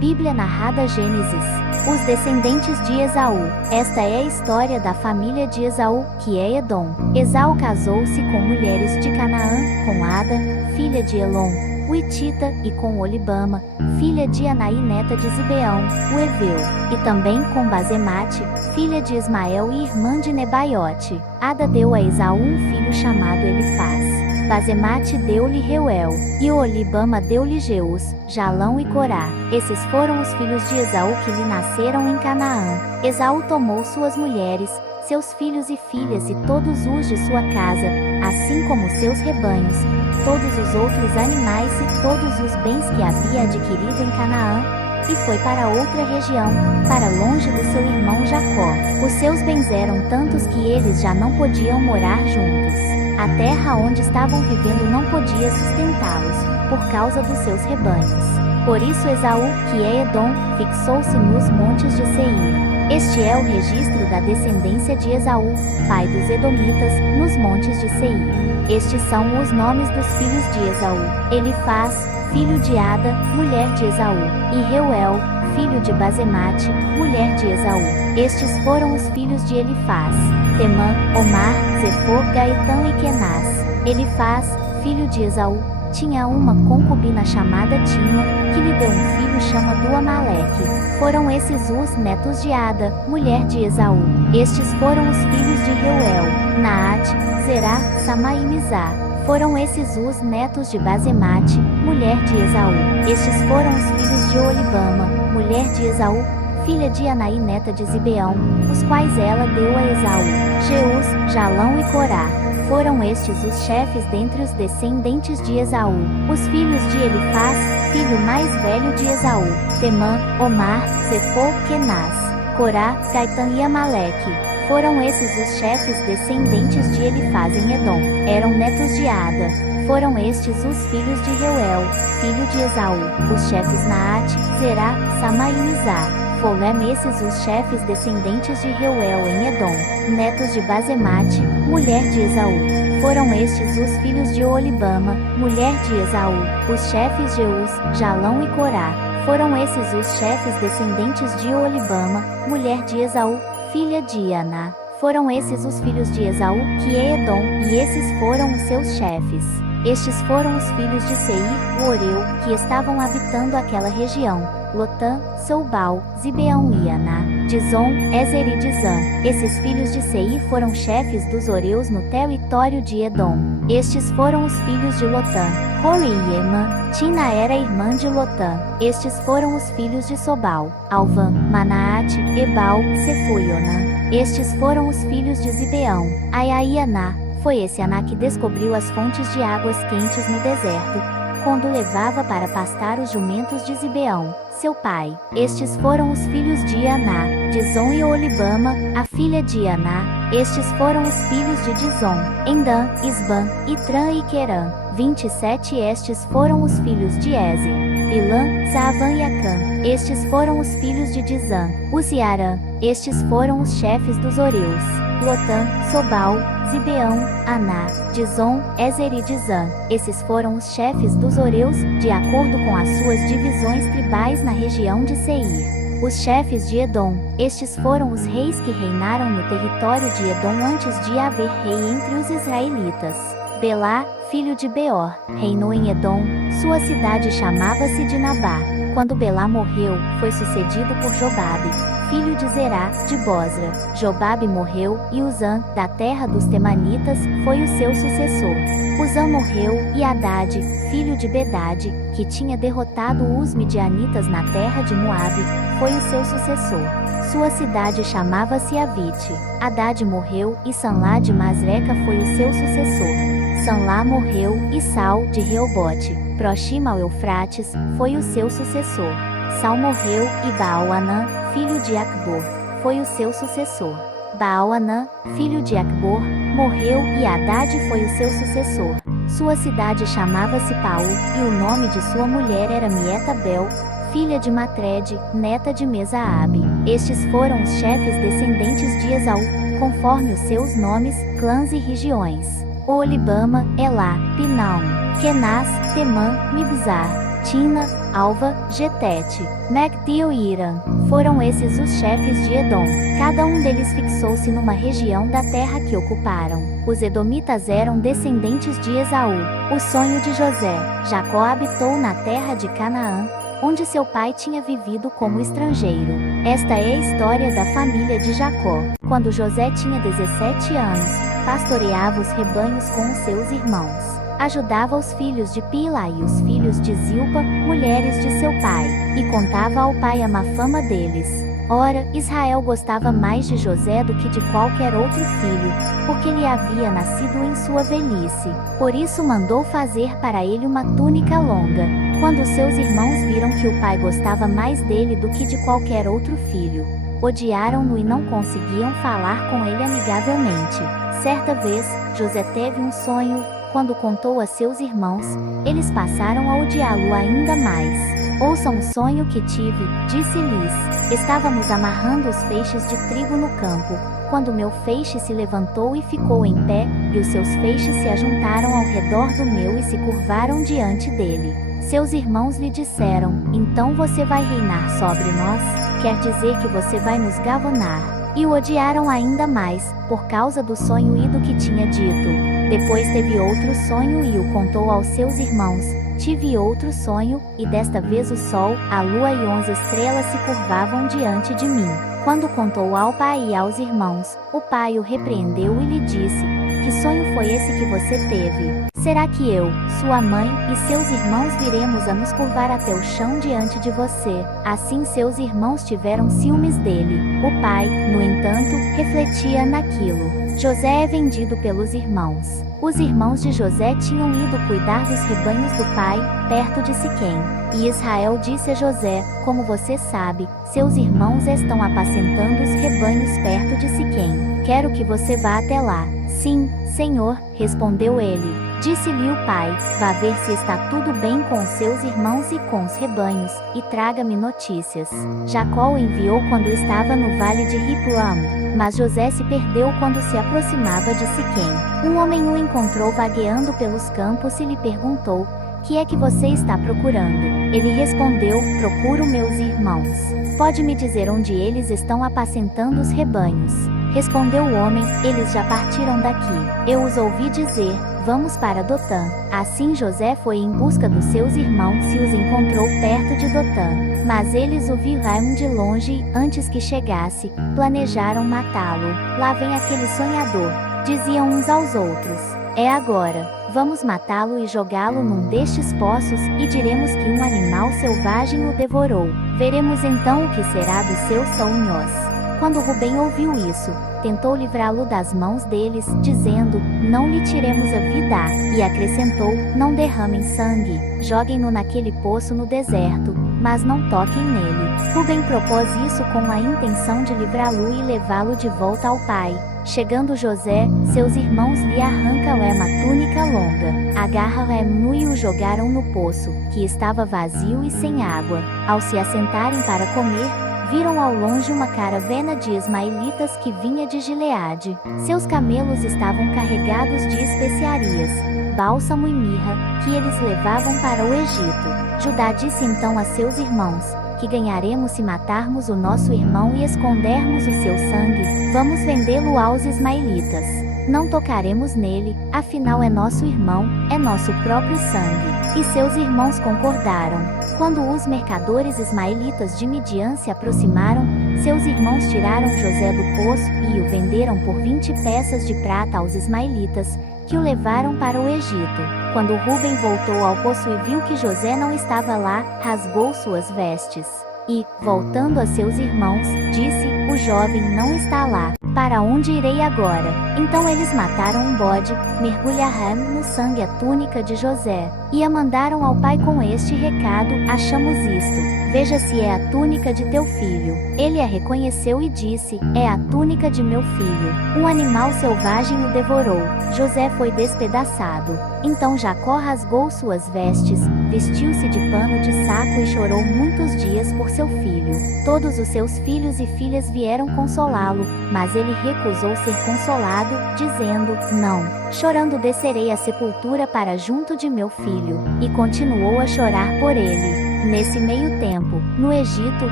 Bíblia narrada Gênesis. Os descendentes de Esaú. Esta é a história da família de Esaú, que é Edom. Esaú casou-se com mulheres de Canaã, com Ada, filha de Elon, o Hitita, e com Olibama, filha de Anaí, neta de Zibeão, o Eveu, e também com Basemate, filha de Ismael e irmã de Nebaiote. Ada deu a Esaú um filho chamado Elifaz. Basemate deu-lhe Reuel, e Olibama deu-lhe Jeus, Jalão e Corá. Esses foram os filhos de Esaú que lhe nasceram em Canaã. Esaú tomou suas mulheres, seus filhos e filhas e todos os de sua casa, assim como seus rebanhos, todos os outros animais e todos os bens que havia adquirido em Canaã, e foi para outra região, para longe do seu irmão Jacó. Os seus bens eram tantos que eles já não podiam morar juntos. A terra onde estavam vivendo não podia sustentá-los, por causa dos seus rebanhos. Por isso Esaú, que é Edom, fixou-se nos montes de Seir. Este é o registro da descendência de Esaú, pai dos Edomitas, nos montes de Seir. Estes são os nomes dos filhos de Esaú: Elifaz, filho de Ada, mulher de Esaú, e Reuel, filho de Basemate, mulher de Esaú. Estes foram os filhos de Elifaz: Temã, Omar, Zefô, Gaetã e Kenaz. Elifaz, filho de Esaú, tinha uma concubina chamada Tina, que lhe deu um filho chamado Amaleque. Foram esses os netos de Ada, mulher de Esaú. Estes foram os filhos de Reuel: Naate, Zerá, Samá e Mizá. Foram esses os netos de Basemate, mulher de Esaú. Estes foram os filhos de Olibama, mulher de Esaú, filha de Anaí, neta de Zibeão, os quais ela deu a Esaú: Jeus, Jalão e Corá. Foram estes os chefes dentre os descendentes de Esaú. Os filhos de Elifaz, filho mais velho de Esaú: Temã, Omar, Zefô, Kenaz, Corá, Gaetã e Amaleque. Foram esses os chefes descendentes de Elifaz em Edom. Eram netos de Ada. Foram estes os filhos de Reuel, filho de Esaú: os chefes Naate, Zerá, Samá e Mizá. Foram esses os chefes descendentes de Reuel em Edom, netos de Basemate, mulher de Esaú. Foram estes os filhos de Olibama, mulher de Esaú: os chefes Jeus, Jalão e Corá. Foram esses os chefes descendentes de Olibama, mulher de Esaú, filha de Aná. Foram esses os filhos de Esaú, que é Edom, e esses foram os seus chefes. Estes foram os filhos de Seir, o Oreu, que estavam habitando aquela região: Lotã, Sobal, Zibeão e Aná, Dizon, Ezer e Dizã. Esses filhos de Seir foram chefes dos Oreus no território de Edom. Estes foram os filhos de Lotã: Hori e Emã. Tina era irmã de Lotã. Estes foram os filhos de Sobal: Alvã, Manaate, Ebal, Sefo e Onã. Estes foram os filhos de Zibeão: Aiá e Aná. Foi esse Aná que descobriu as fontes de águas quentes no deserto, quando levava para pastar os jumentos de Zibeão, seu pai. Estes foram os filhos de Aná: Dizon e Olibama, a filha de Aná. Estes foram os filhos de Dizon: Endã, Isbã, Itrã e Querã. 27 Estes foram os filhos de Ezer: Bilã, Zaavã e Acã. Estes foram os filhos de Dizã: Uz e Arã. Estes foram os chefes dos Oreus: Lotã, Sobal, Zibeão, Aná, Dizon, Ezer e Dizã. Esses foram os chefes dos Oreus, de acordo com as suas divisões tribais na região de Seir. Os chefes de Edom. Estes foram os reis que reinaram no território de Edom antes de haver rei entre os israelitas. Belá, filho de Beor, reinou em Edom. Sua cidade chamava-se Dinabá. Quando Belá morreu, foi sucedido por Jobabe, filho de Zerá, de Bosra. Jobabe morreu, e Uzã, da terra dos Temanitas, foi o seu sucessor. Uzã morreu, e Hadade, filho de Bedade, que tinha derrotado os midianitas na terra de Moabe, foi o seu sucessor. Sua cidade chamava-se Avite. Hadade morreu, e Sanlá de Masreca foi o seu sucessor. Sanlá morreu, e Sal, de Reobote, próximo ao Eufrates, foi o seu sucessor. Sal morreu, e Baal-Anã, filho de Acbor, foi o seu sucessor. Baal-Anã, filho de Acbor, morreu, e Hadade foi o seu sucessor. Sua cidade chamava-se Paú, e o nome de sua mulher era Mietabel, filha de Matred, neta de Mesaabe. Estes foram os chefes descendentes de Esaú, conforme os seus nomes, clãs e regiões: Olibama, Elá, Pinaum, Kenaz, Temã, Mibzar. Tina, Alva, Getete, Magdil e Irã. Foram esses os chefes de Edom. Cada um deles fixou-se numa região da terra que ocuparam. Os edomitas eram descendentes de Esaú. O sonho de José. Jacó habitou na terra de Canaã, onde seu pai tinha vivido como estrangeiro. Esta é a história da família de Jacó. Quando José tinha 17 anos, pastoreava os rebanhos com os seus irmãos. Ajudava os filhos de Bila e os filhos de Zilpa, mulheres de seu pai, e contava ao pai a má fama deles. Ora, Israel gostava mais de José do que de qualquer outro filho, porque lhe havia nascido em sua velhice. Por isso mandou fazer para ele uma túnica longa. Quando seus irmãos viram que o pai gostava mais dele do que de qualquer outro filho, odiaram-no e não conseguiam falar com ele amigavelmente. Certa vez, José teve um sonho. Quando contou a seus irmãos, eles passaram a odiá-lo ainda mais. Ouçam o sonho que tive, disse-lhes. Estávamos amarrando os feixes de trigo no campo, quando meu feixe se levantou e ficou em pé, e os seus feixes se ajuntaram ao redor do meu e se curvaram diante dele. Seus irmãos lhe disseram: então você vai reinar sobre nós? Quer dizer que você vai nos gavonar. E o odiaram ainda mais, por causa do sonho e do que tinha dito. Depois teve outro sonho e o contou aos seus irmãos. Tive outro sonho, e desta vez o sol, a lua e 11 estrelas se curvavam diante de mim. Quando contou ao pai e aos irmãos, o pai o repreendeu e lhe disse: que sonho foi esse que você teve? Será que eu, sua mãe, e seus irmãos viremos a nos curvar até o chão diante de você? Assim seus irmãos tiveram ciúmes dele. O pai, no entanto, refletia naquilo. José é vendido pelos irmãos. Os irmãos de José tinham ido cuidar dos rebanhos do pai, perto de Siquém. E Israel disse a José: como você sabe, seus irmãos estão apacentando os rebanhos perto de Siquém. Quero que você vá até lá. Sim, Senhor, respondeu ele. Disse-lhe o pai: vá ver se está tudo bem com os seus irmãos e com os rebanhos, e traga-me notícias. Jacó o enviou quando estava no vale de Ripuam. Mas José se perdeu quando se aproximava de Siquém. Um homem o encontrou vagueando pelos campos e lhe perguntou: que é que você está procurando? Ele respondeu: procuro meus irmãos. Pode me dizer onde eles estão apacentando os rebanhos? Respondeu o homem: eles já partiram daqui. Eu os ouvi dizer: vamos para Dotã. Assim José foi em busca dos seus irmãos e os encontrou perto de Dotã. Mas eles o viram de longe e, antes que chegasse, planejaram matá-lo. Lá vem aquele sonhador, diziam uns aos outros. É agora. Vamos matá-lo e jogá-lo num destes poços, e diremos que um animal selvagem o devorou. Veremos então o que será dos seus sonhos. Quando Rubem ouviu isso, tentou livrá-lo das mãos deles, dizendo: não lhe tiremos a vida. E acrescentou: não derramem sangue, joguem-no naquele poço no deserto, mas não toquem nele. Rubem propôs isso com a intenção de livrá-lo e levá-lo de volta ao pai. Chegando José, seus irmãos lhe arrancam uma túnica longa, agarram-o nu e o jogaram no poço, que estava vazio e sem água. Ao se assentarem para comer, viram ao longe uma caravana de ismaelitas que vinha de Gileade. Seus camelos estavam carregados de especiarias, bálsamo e mirra, que eles levavam para o Egito. Judá disse então a seus irmãos: que ganharemos se matarmos o nosso irmão e escondermos o seu sangue? Vamos vendê-lo aos ismaelitas. Não tocaremos nele, afinal é nosso irmão, é nosso próprio sangue. E seus irmãos concordaram. Quando os mercadores ismaelitas de Midian se aproximaram, seus irmãos tiraram José do poço e o venderam por 20 peças de prata aos ismaelitas, que o levaram para o Egito. Quando Rubem voltou ao poço e viu que José não estava lá, rasgou suas vestes. E, voltando a seus irmãos, disse: o jovem não está lá. Para onde irei agora? Então eles mataram um bode, mergulharam no sangue a túnica de José, e a mandaram ao pai com este recado: achamos isto. Veja se é a túnica de teu filho. Ele a reconheceu e disse: é a túnica de meu filho. Um animal selvagem o devorou. José foi despedaçado. Então Jacó rasgou suas vestes, vestiu-se de pano de saco e chorou muitos dias por seu filho. Todos os seus filhos e filhas vieram consolá-lo, mas ele recusou ser consolado, dizendo: Não. Chorando descerei à sepultura para junto de meu filho. E continuou a chorar por ele. Nesse meio tempo, no Egito,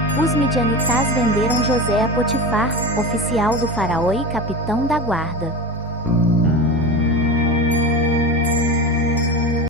os midianitas venderam José a Potifar, oficial do faraó e capitão da guarda.